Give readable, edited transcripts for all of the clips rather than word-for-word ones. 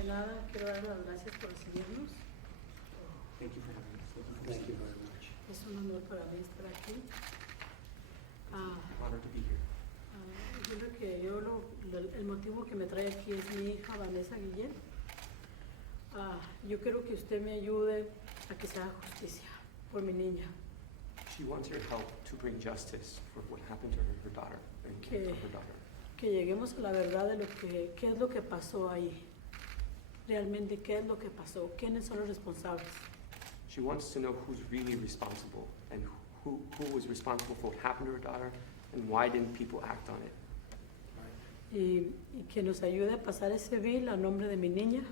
que nada, quiero dar las gracias por recibirnos. Thank you for having us. Thank you very much. Es un honor para mí estar aquí. Honored to be here. Yo creo que el motivo que me trae aquí es mi hija Vanessa Guillen. Yo quiero que usted me ayude a que se haga justicia por mi niña. She wants your help to bring justice for what happened to her daughter, and Que- her daughter. Que lleguemos a la verdad de qué es lo que pasó ahí. Realmente qué es lo que pasó, quiénes son los responsables. She wants to know who's really responsible and who was responsible for what happened to her daughter and why didn't people act on it. Y que nos ayude a pasar ese bill a nombre de mi niña,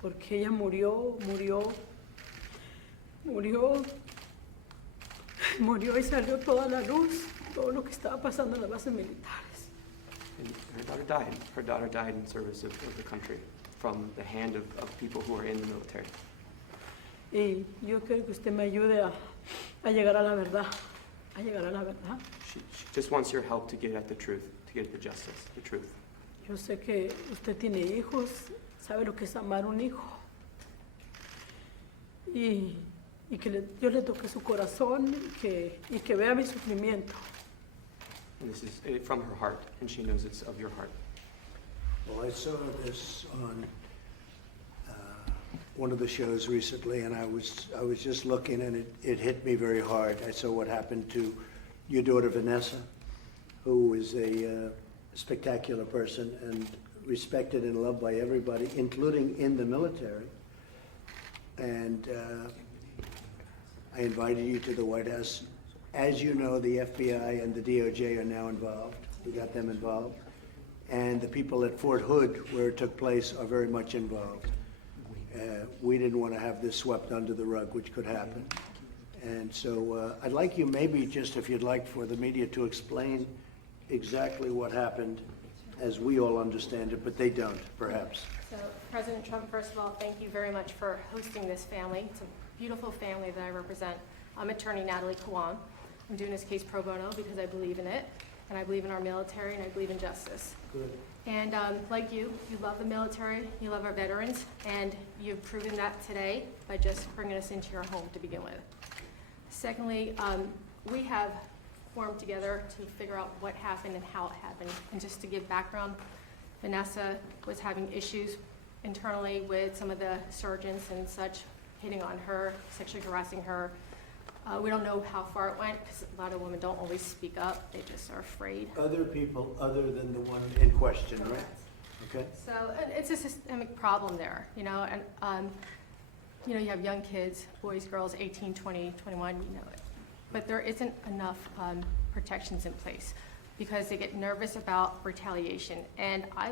porque ella murió y salió toda la luz, todo lo que estaba pasando en las bases militares. And her daughter died. Her daughter died in service of the country from the hand of people who are in the military. Y yo quiero que usted me ayude a llegar a la verdad, She just wants your help to get at the truth, to get at the justice, the truth. Yo sé que usted tiene hijos, sabe lo que es amar un hijo. Y que Dios le toque su corazón y que vea mi sufrimiento. And this is from her heart, and she knows it's of your heart. Well, I saw this on one of the shows recently, and I was just looking, and it hit me very hard. I saw what happened to your daughter Vanessa, who is a spectacular person and respected and loved by everybody, including in the military. And I invited you to the White House. As you know, the FBI and the DOJ are now involved. We got them involved. And the people at Fort Hood, where it took place, are very much involved. We didn't want to have this swept under the rug, which could happen. And so I'd like you maybe just, if you'd like, for the media to explain exactly what happened as we all understand it, but they don't, perhaps. So, President Trump, first of all, thank you very much for hosting this family. It's a beautiful family that I represent. I'm attorney Natalie Kwan. I'm doing this case pro bono because I believe in it, and I believe in our military, and I believe in justice. Good. And like you love the military, you love our veterans, and you've proven that today by just bringing us into your home to begin with. Secondly, we have formed together to figure out what happened and how it happened. And just to give background, Vanessa was having issues internally with some of the surgeons and such, hitting on her, sexually harassing her. We don't know how far it went because a lot of women don't always speak up. They just are afraid. Other people other than the one in question, right? Correct. Okay. So it's a systemic problem there, you know, and you know, you have young kids, boys, girls, 18, 20, 21, you know, but there isn't enough protections in place because they get nervous about retaliation. And I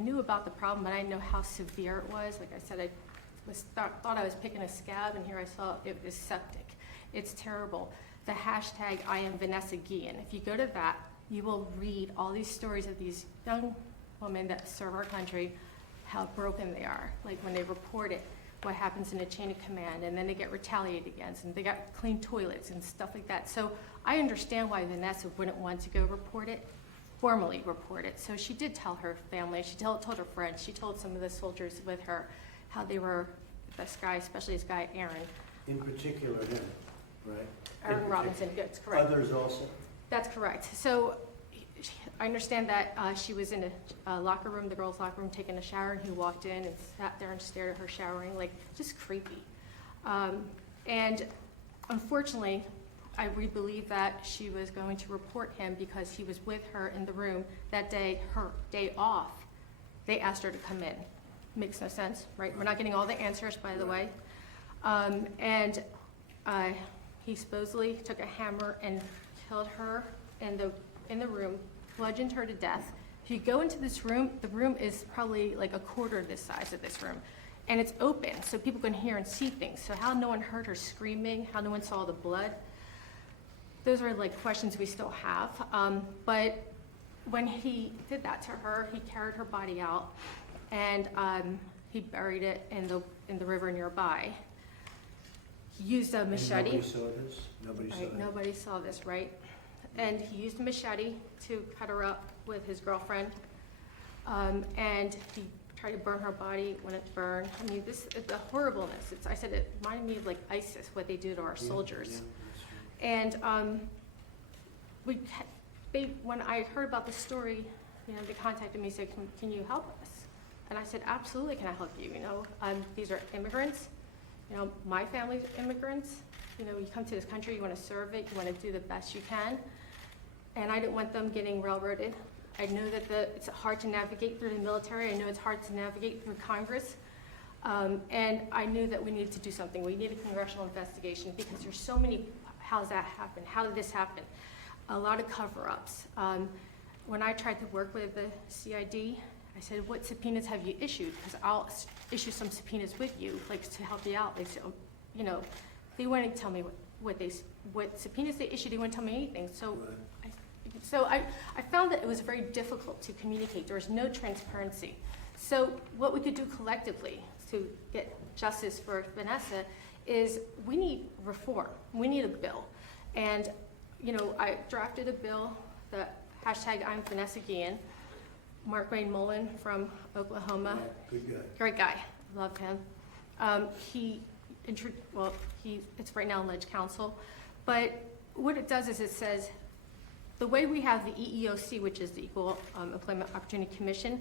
knew about the problem, but I didn't know how severe it was. Like I said, I thought I was picking a scab, and here I saw it was septic. It's terrible. The hashtag I am Vanessa Guillen. If you go to that, you will read all these stories of these young women that serve our country, how broken they are. Like when they report it, what happens in a chain of command, and then they get retaliated against, and they got clean toilets and stuff like that. So I understand why Vanessa wouldn't want to go formally report it. So she did tell her family, she told her friends, she told some of the soldiers with her how they were, this guy, especially this guy, Aaron. In particular him, right? Aaron Robinson, that's correct. Others also? That's correct. So I understand that she was in a locker room, the girls' locker room, taking a shower, and he walked in and sat there and stared at her showering, like just creepy. And unfortunately, I really believe that she was going to report him because he was with her in the room that day, her day off. They asked her to come in. Makes no sense, right? We're not getting all the answers, by the way. And he supposedly took a hammer and killed her in the room, bludgeoned her to death. If you go into this room, the room is probably like a quarter this size of this room. And it's open, so people can hear and see things. So how no one heard her screaming, how no one saw the blood, those are like questions we still have. But when he did that to her, he carried her body out and he buried it in the river nearby. He used a machete. And nobody saw this? Nobody saw it? Nobody saw this, right? And he used a machete to cut her up with his girlfriend. And he tried to burn her body when it burned. I mean, the horribleness. I said it reminded me of like ISIS, what they do to our soldiers. And when I heard about the story, you know, they contacted me and said, can you help us? And I said, absolutely, can I help you? You know, these are immigrants. You know, my family's immigrants. You know, you come to this country, you want to serve it, you want to do the best you can. And I didn't want them getting railroaded. I know that it's hard to navigate through the military. I know it's hard to navigate through Congress. And I knew that we needed to do something. We need a congressional investigation because there's so many, how's that happen? How did this happen? A lot of cover-ups. When I tried to work with the CID, I said, what subpoenas have you issued? Because I'll issue some subpoenas with you, like to help you out. Like, so, you know, they wouldn't tell me what subpoenas they issued. They wouldn't tell me anything. So I found that it was very difficult to communicate. There was no transparency. So what we could do collectively to get justice for Vanessa is we need reform. We need a bill. And, you know, I drafted a bill, the hashtag I'm Vanessa Guillen. Mark Wayne Mullen from Oklahoma. Yeah, good guy. Great guy. Love him. It's right now in Ledge Council. But what it does is it says, the way we have the EEOC, which is the Equal Employment Opportunity Commission,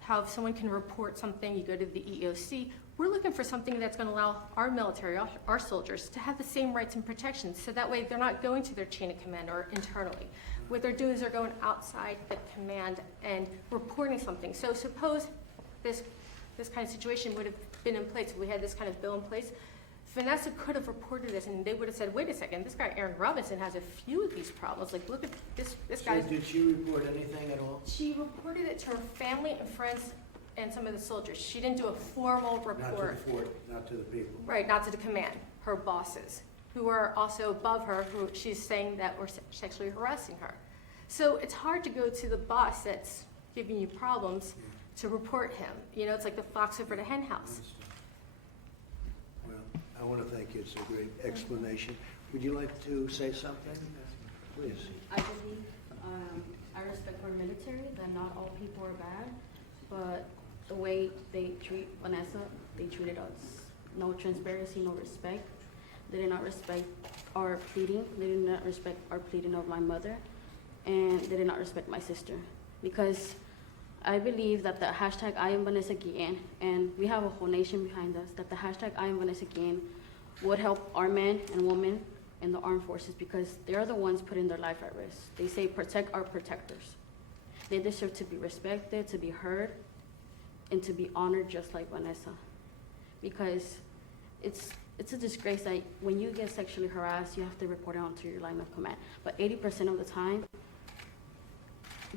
how if someone can report something, you go to the EEOC. We're looking for something that's going to allow our military, our soldiers, to have the same rights and protections. So that way they're not going to their chain of command or internally. What they're doing is they're going outside the command and reporting something. So suppose this kind of situation would have been in place, if we had this kind of bill in place, Vanessa could have reported this and they would have said, wait a second, this guy Aaron Robinson has a few of these problems. Like, look at this guy's. So did she report anything at all? She reported it to her family and friends and some of the soldiers. She didn't do a formal report. Not to the fort, not to the people. Right, not to the command, her bosses, who are also above her, who she's saying that were sexually harassing her. So it's hard to go to the boss that's giving you problems to report him. You know, it's like the fox over the hen house. Well, I want to thank you. It's a great explanation. Would you like to say something? Please. I believe, I respect our military, that not all people are bad, but the way they treat Vanessa, they treated us. No transparency, no respect. They did not respect our pleading. They did not respect our pleading of my mother, and they did not respect my sister. Because I believe that the hashtag I am Vanessa Guillen, and we have a whole nation behind us, that the hashtag I am Vanessa Guillen would help our men and women in the armed forces, because they are the ones putting their life at risk. They say protect our protectors. They deserve to be respected, to be heard, and to be honored just like Vanessa. Because it's a disgrace that when you get sexually harassed, you have to report it onto your line of command. But 80% of the time,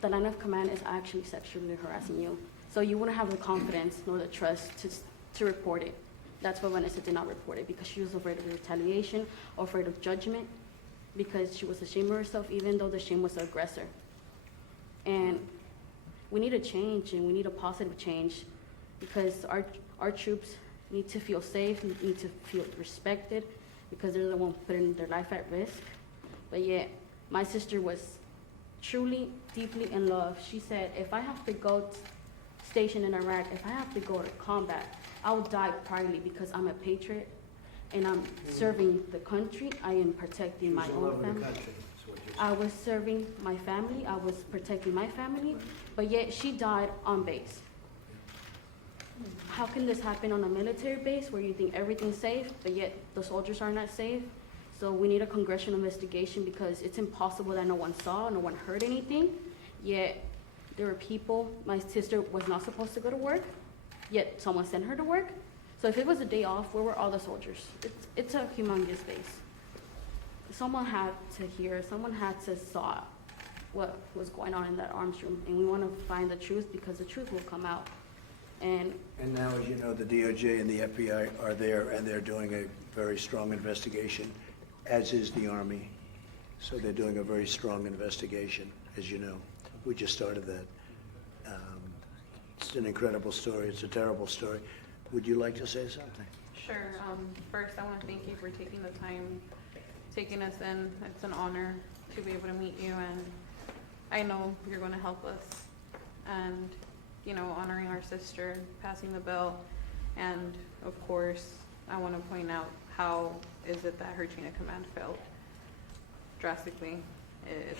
the line of command is actually sexually harassing you. So you wouldn't have the confidence nor the trust to report it. That's why Vanessa did not report it, because she was afraid of retaliation, afraid of judgment, because she was ashamed of herself, even though the shame was the aggressor. And we need a change, and we need a positive change, because our troops need to feel safe, need to feel respected, because they're the ones putting their life at risk. But yet, my sister was truly, deeply in love. She said, if I have to go station in Iraq, if I have to go to combat, I will die proudly, because I'm a patriot and I'm serving the country. I am protecting my own family. I was serving my family. I was protecting my family, but yet she died on base. How can this happen on a military base where you think everything's safe, but yet the soldiers are not safe? So we need a congressional investigation, because it's impossible that no one saw, no one heard anything. Yet there were people, my sister was not supposed to go to work, yet someone sent her to work. So if it was a day off, where were all the soldiers? It's a humongous base. Someone had to hear, someone had to saw what was going on in that arms room. And we want to find the truth, because the truth will come out. And now, as you know, the DOJ and the FBI are there, and they're doing a very strong investigation, as is the Army. So they're doing a very strong investigation, as you know. We just started that. It's an incredible story. It's a terrible story. Would you like to say something? Sure. First, I want to thank you for taking the time, taking us in. It's an honor to be able to meet you, and I know you're going to help us. And you know, honoring our sister, passing the bill. And of course, I want to point out how is it that her chain of command failed drastically. It's,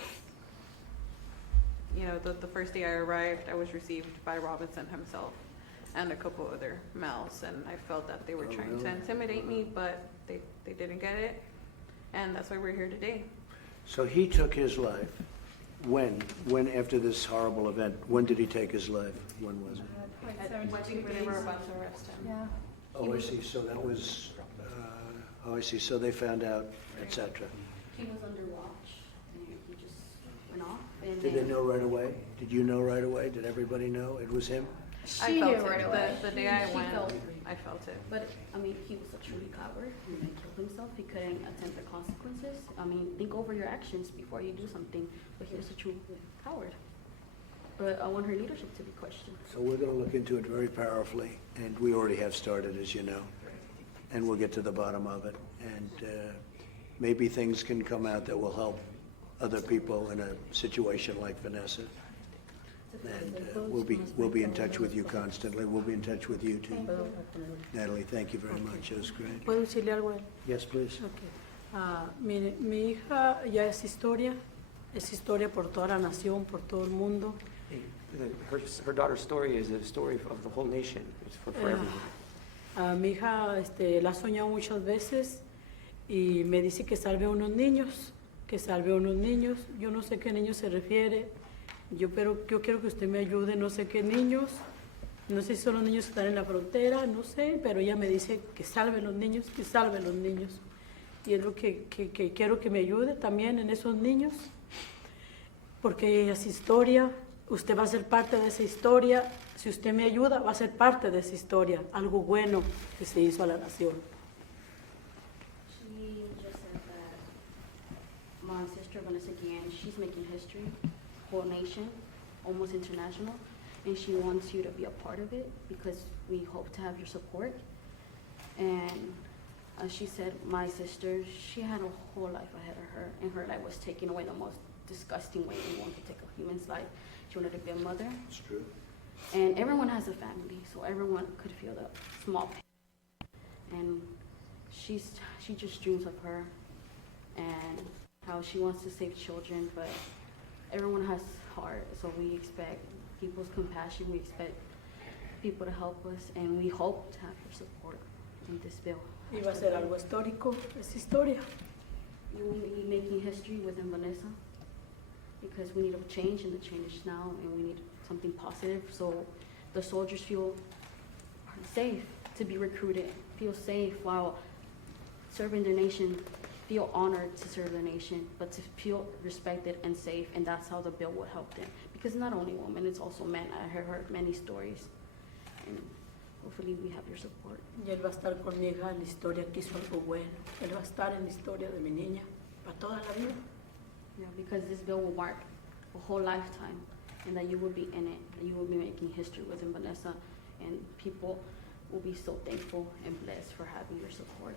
you know, the first day I arrived, I was received by Robinson himself and a couple other males, and I felt that they were Oh, trying really? to intimidate me, but they didn't get it, and that's why we're here today. So he took his life. When after this horrible event, when did he take his life? When was it? Like I 72 think they were days. about to arrest him. Yeah. Oh, I see, so that was, I see, so they found out, et cetera. He was under watch, and he just went off, and Did they then know right away? Did you know right away? Did everybody know it was him? She I knew felt right it. away. The day I She went, felt it. I felt it. But, I mean, he was a truly coward. He killed himself. He couldn't attempt the consequences. I mean, think over your actions before you do something. But he was a true coward. But I want her leadership to be questioned. So we're gonna look into it very powerfully, and we already have started, as you know. And we'll get to the bottom of it, and maybe things can come out that will help other people in a situation like Vanessa. And we'll be in touch with you constantly. We'll be in touch with you too. Natalie, thank you very much. That was great. ¿Puedo decirle algo a él? Yes, please. Ok. Mire, mi hija ya es historia por toda la nación, por todo el mundo. Her daughter's story is a story of the whole nation. It's for everyone. Mi hija la ha soñado muchas veces y me dice que salve a unos niños, que salve a unos niños. Yo no sé qué niños se refiere. Yo quiero que usted me ayude, no sé qué niños. No sé si son los niños que están en la frontera, no sé, pero ella me dice que salve los niños, que salve los niños. Y es lo que quiero que me ayude también en esos niños, porque es historia. Usted va a ser parte de esa historia. Si usted me ayuda, va a ser parte de esa historia. Algo bueno que se hizo a la nación. She just said that my sister, Vanessa Guillen, she's making history, whole nation, almost international, and she wants you to be a part of it because we hope to have your support. And as she said, my sister, she had a whole life ahead of her, and her life was taken away the most disgusting way anyone could take a human's life. She wanted to be a mother, It's true. and everyone has a family, so everyone could feel the small pain. And she just dreams of her and how she wants to save children, but everyone has heart, so we expect people's compassion, we expect people to help us, and we hope to have your support in this bill. Y va a ser algo histórico, es historia. You will be making history within Vanessa because we need a change, and the change is now, and we need something positive so the soldiers feel safe to be recruited, feel safe while serving their nation, feel honored to serve the nation, but to feel respected and safe, and that's how the bill will help them. Because not only women, it's also men. I have heard many stories, and hopefully we have your support. Y él va a estar con mi hija en la historia que hizo algo bueno. Él va a estar en la historia de mi niña para toda la vida. Yeah, because this bill will mark a whole lifetime, and that you will be in it, and you will be making history within Vanessa, and people will be so thankful and blessed for having your support.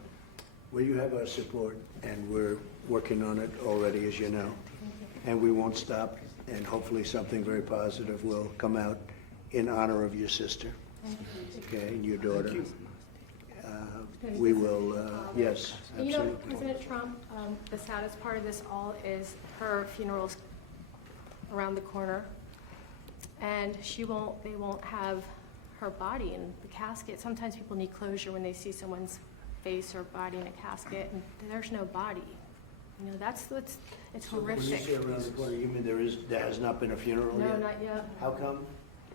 Well, you have our support, and we're working on it already, as you know. And we won't stop, and hopefully something very positive will come out in honor of your sister, okay, and your daughter. We will, yes, You know, absolutely. President Trump, the saddest part of this all is her funeral's around the corner, and they won't have her body in the casket. Sometimes people need closure when they see someone's face or body in a casket, and there's no body. You know, it's So when you horrific. say around the corner, you mean there has not been a funeral yet? No, not yet. How come?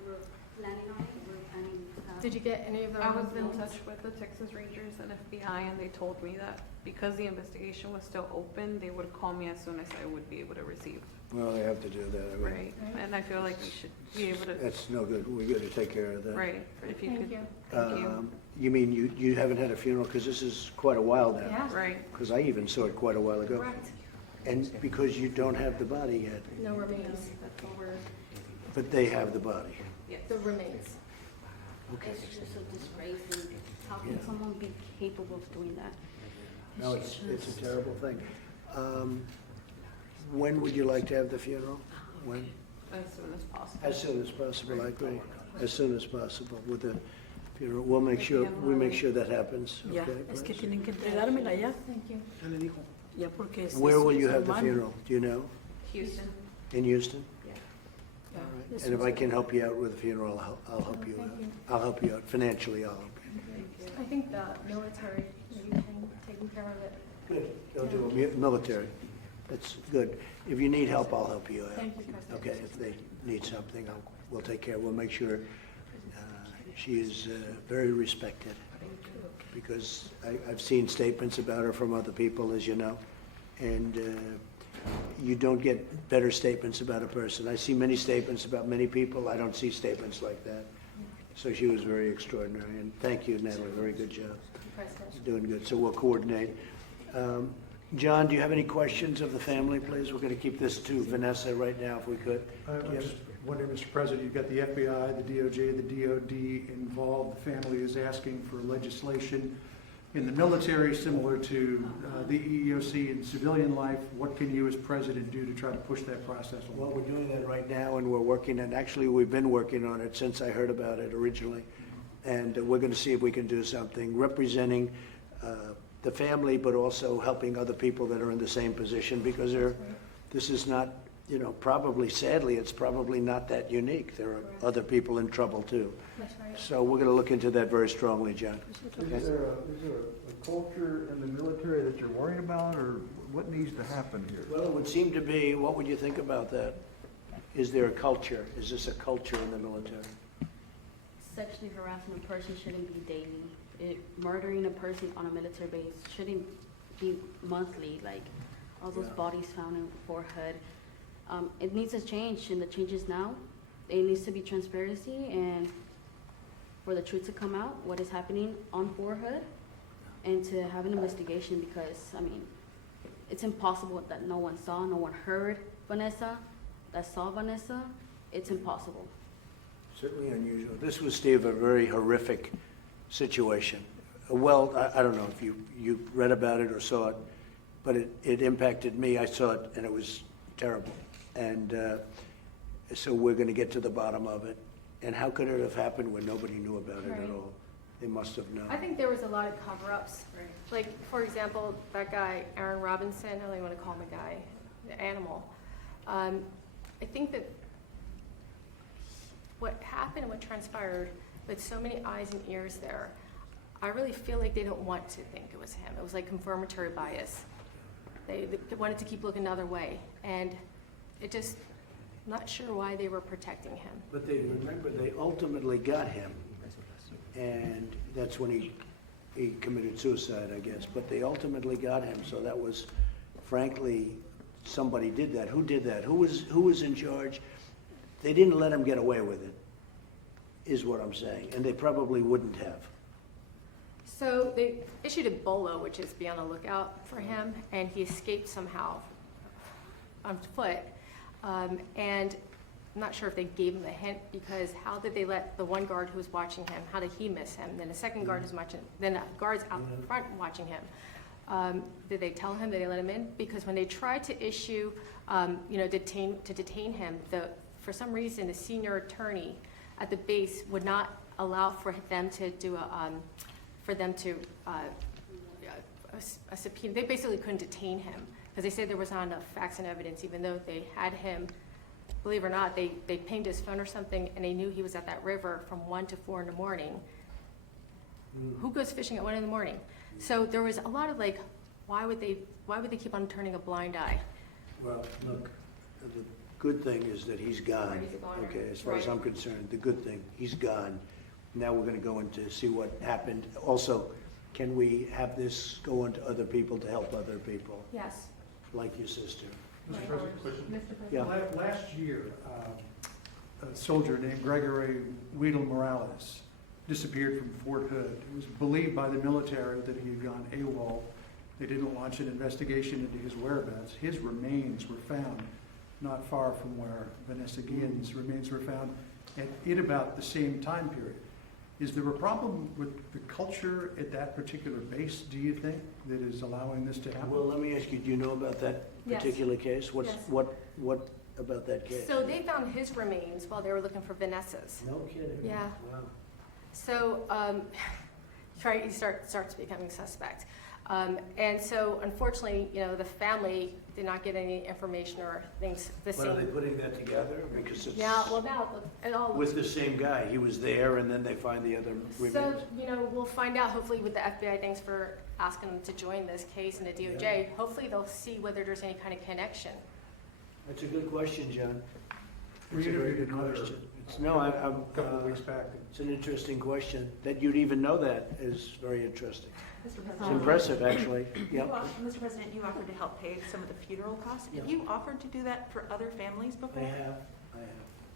We're planning on it, we're planning to have. Did you get any of those? I was in touch with the Texas Rangers and FBI, and they told me that because the investigation was still open, they would call me as soon as I would be able to receive. Well, they have to do that. I mean, Right, and I feel like we should be able to, That's no good. We got to take care of that. right, if you Thank could. you. Thank you. You mean you haven't had a funeral, because this is quite a while now? Yeah. Right, Because I even saw it quite a while ago. Correct. And because you don't have the body yet, No remains. that's what we're, but they have the body. yes. The remains. Okay. It's just a disgrace, and how can Yeah. someone be capable of doing that? No, it's a terrible thing. When would you like to have the funeral? When? As soon as possible. As soon as possible, I agree. As soon as possible with the funeral. We'll make sure, that happens, Ya, okay? es que Vanessa? tienen que entregármela ya. Thank you. Ya porque es... Where will you es have the hermano. funeral? Do you know? Houston. In Houston? Yeah. Ya, All right. es And if I Houston. can help you out with the funeral, I'll help you Thank out. you. I'll help you out. Financially, I'll help you. I think the military, maybe can taking care of it. Good. They'll do military. That's good. If you need help, I'll help you out. Thank you, President. Okay, if they need something, we'll take care. We'll make sure she is very respected. Because I've seen statements about her from other people, as you know, and you don't get better statements about a person. I see many statements about many people. I don't see statements like that. So she was very extraordinary, and thank you, Natalie. Very good job. President. You're doing good. So we'll coordinate. John, do you have any questions of the family, please? We're going to keep this to Vanessa right now, if we could. I'm just wondering, Mr. President, you've got the FBI, the DOJ, the DOD involved. The family is asking for legislation in the military similar to the EEOC in civilian life. What can you as president do to try to push that process Well, along? we're doing that right now, and we're working, and actually, we've been working on it since I heard about it originally. And we're going to see if we can do something representing the family, but also helping other people that are in the same position, because this is not, probably, sadly, it's probably not that unique. There are other people in trouble, too. That's right. So we're going to look into that very strongly, John. Is there a culture in the military that you're worried about, or what needs to happen here? Well, it would seem to be, what would you think about that? Is there a culture? Is this a culture in the military? Sexually harassing a person shouldn't be daily. Murdering a person on a military base shouldn't be monthly, like all those Yeah. bodies found in forehead. It needs a change, and the change is now. It needs to be transparency and for the truth to come out, what is happening on forehead, and to have an investigation, because, it's impossible that no one saw, no one heard Vanessa, that saw Vanessa. It's impossible. Certainly unusual. This was, Steve, a very horrific situation. Well, I don't know if you read about it or saw it, but it impacted me. I saw it, and it was terrible. And so we're going to get to the bottom of it. And how could it have happened when nobody knew about it Right. at all? They must have known. I think there was a lot of cover-ups. Like, for example, that guy, Aaron Robinson, I don't even want to call him a guy, the animal. I think that what happened, what transpired, with so many eyes and ears there, I really feel like they don't want to think it was him. It was like confirmatory bias. They wanted to keep looking the other way. And it just, not sure why they were protecting him. But remember, they ultimately got him. And that's when he committed suicide, I guess. But they ultimately got him, so that was, frankly, somebody did that. Who did that? Who was in charge? They didn't let him get away with it, is what I'm saying. And they probably wouldn't have. So they issued a bolo, which is be on the lookout for him, and he escaped somehow on foot. And I'm not sure if they gave him a hint, because how did they let the one guard who was watching him, how did he miss him? Then the second guard is watching, then the guard's out front watching him. Did they tell him, did they let him in? Because when they tried to issue, detain him, for some reason, the senior attorney at the base would not allow for them to do a subpoena. They basically couldn't detain him because they said there was not enough facts and evidence, even though they had him. Believe it or not, they pinged his phone or something, and they knew he was at that river from 1 to 4 in the morning. Who goes fishing at 1 in the morning? So there was a lot of like, why would they keep on turning a blind eye? Well, look, the good thing is that he's gone. Right, he's a goner. Okay, as far as Right. I'm concerned, the good thing, he's gone. Now we're going to go into see what happened. Also, can we have this go on to other people to help other people, Yes. like your sister? Mr. President, question. Mr. Yeah. President. Last year, a soldier named Gregory Weedle Morales disappeared from Fort Hood. It was believed by the military that he had gone AWOL. They didn't launch an investigation into his whereabouts. His remains were found not far from where Vanessa Guillen's remains were found at about the same time period. Is there a problem with the culture at that particular base, do you think, that is allowing this to happen? Well, let me ask you, do you know about that Yes. particular case? Yes. What about that case? So they found his remains while they were looking for Vanessa's. No kidding? Yeah. Wow. So, he starts becoming suspect. And so unfortunately, the family did not get any information or things the But are they same. putting that together? Because it's Now it all. with the same guy. He was there and then they find the other remains. So, we'll find out hopefully with the FBI, thanks for asking them to join this case and the DOJ. Yeah. Hopefully they'll see whether there's any kind of connection. That's a good question, John. We It's a very interviewed good another question. No, I'm, a couple of weeks back. it's an interesting question. That you'd even know that is very interesting. Mr. It's President. impressive, actually. You Yeah, Mr. President, you offered to help pay some of the funeral costs. Have Yeah. you offered to do that for other families I before? have.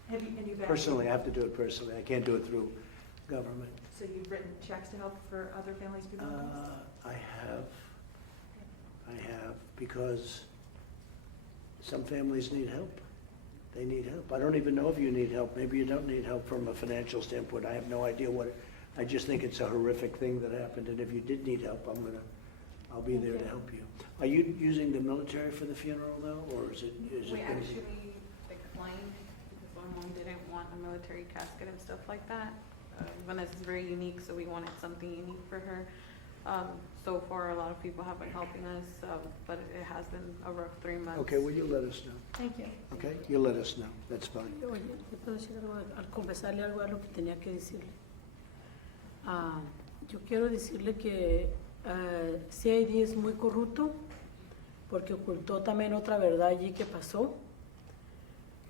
Have you, and you've asked- Personally, I have to do it personally. I can't do it through government. So you've written checks to help for other families' funeral costs? I have, because some families need help. They need help. I don't even know if you need help. Maybe you don't need help from a financial standpoint. I have no idea I just think it's a horrific thing that happened, and if you did need help, I'll be there to help you. Are you using the military for the funeral though, or is it We gonna be? actually declined because my mom didn't want a military casket and stuff like that. Vanessa's very unique, so we wanted something unique for her. So far, a lot of people have been helping us, but it has been a rough 3 months. Okay, well, you let us know, Thank you. okay? You let us know, that's fine. Oye, ¿le puedo decir algo? Al confesarle algo a lo que tenía que decirle. Yo quiero decirle que CID es muy corrupto porque ocultó también otra verdad allí que pasó.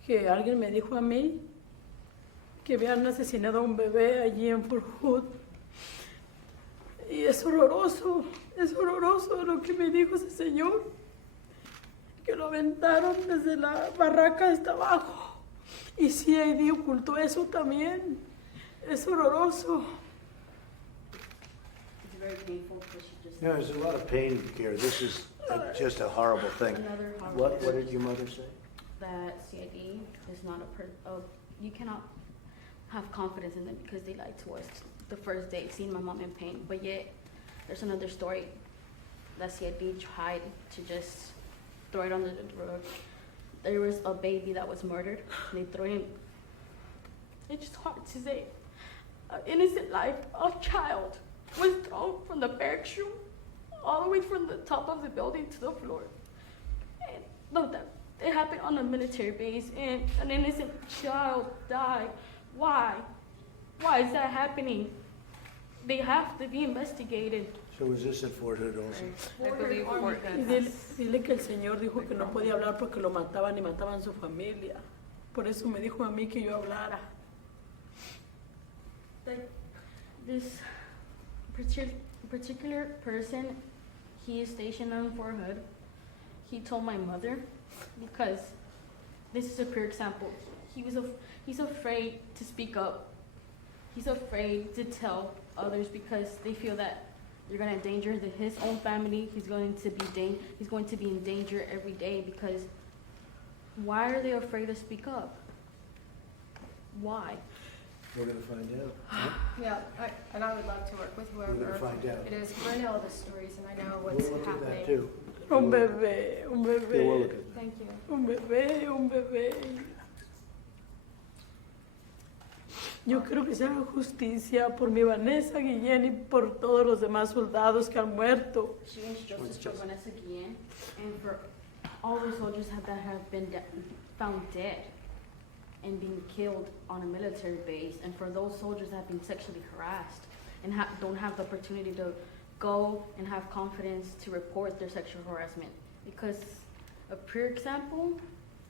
Que alguien me dijo a mí que habían asesinado a un bebé allí en Fort Hood. Y es horroroso lo que me dijo ese señor. Que lo aventaron desde la barraca hasta abajo. Y CID ocultó eso también. Es horroroso. It's very painful because she just. No, there's a lot of pain here. This is just a horrible thing. Another horrible What thing did your mother say? that CID is not you cannot have confidence in them because they lied to us the first day, seeing my mom in pain. But yet, there's another story that CID tried to just throw it under the rug. There was a baby that was murdered. They threw him. It's just hard to say. An innocent life, a child, was thrown from the barracks room all the way from the top of the building to the floor. And no, that it happened on a military base, and an innocent child died. Why? Why is that happening? They have to be investigated. So was this at Fort Hood also? I believe Fort Y Hood dile, has- dile que el Señor dijo que no podía hablar porque lo mataban y mataban su familia. Por eso me dijo a mí que yo hablara. Like this particular person, he is stationed on Fort Hood. He told my mother, because this is a pure example. He's afraid to speak up. He's afraid to tell others because they feel that they're gonna endanger his own family. He's going to be in danger every day because why are they afraid to speak up? Why? We're gonna find out. Yeah, and I would love to work with We're whoever gonna find out. it is. 'Cause I know all the stories and I know We'll what's look at happening. that too. Un bebé, un Yeah, we'll look bebé, at that. Thank you. un bebé, un bebé. Yo creo que se haga justicia por mi Vanessa Guillen y por todos los demás soldados que han muerto. She wants justice for Vanessa Guillen and for all the soldiers that have been found dead and being killed on a military base, and for those soldiers that have been sexually harassed and don't have the opportunity to go and have confidence to report their sexual harassment. Because a pure example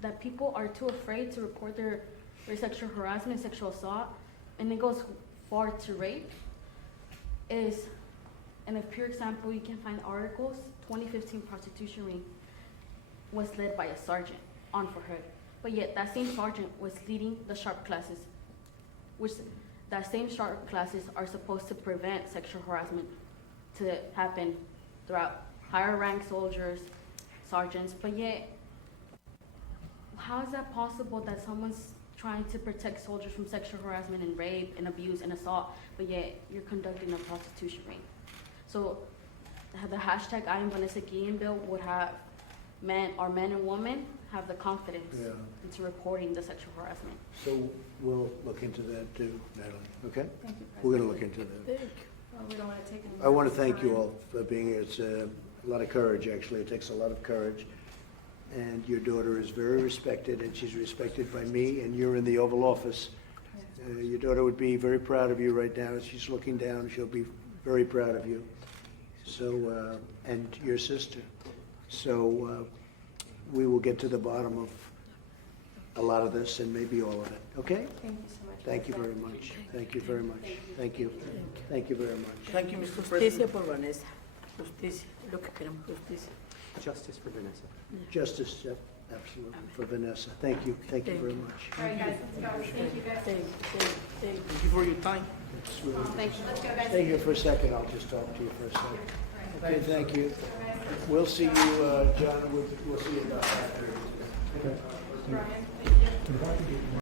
that people are too afraid to report their sexual harassment and sexual assault, and it goes far to rape, is, and a pure example, you can find articles, 2015 prostitution ring was led by a sergeant on Fort Hood. But yet that same sergeant was leading the sharp classes, which that same sharp classes are supposed to prevent sexual harassment to happen throughout higher ranked soldiers, sergeants, but yet, how is that possible that someone's trying to protect soldiers from sexual harassment and rape and abuse and assault, but yet you're conducting a prostitution ring? So the hashtag I am Vanessa Guillen bill would have men and women have the confidence Yeah. into reporting the sexual harassment. So we'll look into that too, Natalie, okay? Thank you, We're gonna look into that. Thank you. We don't want to take any I want to more thank you time. all for being here. It's a lot of courage, actually. It takes a lot of courage. And your daughter is very respected, and she's respected by me, and you're in the Oval Office. Your daughter would be very proud of you right now. She's looking down. She'll be very proud of you. So, and your sister. So, we will get to the bottom of a lot of this and maybe all of it, okay? Thank you so much. Thank you very much. Thank you very much. Thank you. Thank you very much. Thank you, Mr. Justicia President. por Vanessa. Justicia. Lo que queremos, justicia. Justice for Vanessa. Justice, yep, absolutely, for Vanessa. Thank you. Thank you very much. All right, guys, let's go. Thank you, guys. Thank you. Thank you for your time. It's really- Thank you. Let's go, guys. Stay here for a second, I'll just talk to you for a second. Okay, thank you. We'll see you, John, we'll see you about that. Brian, thank you.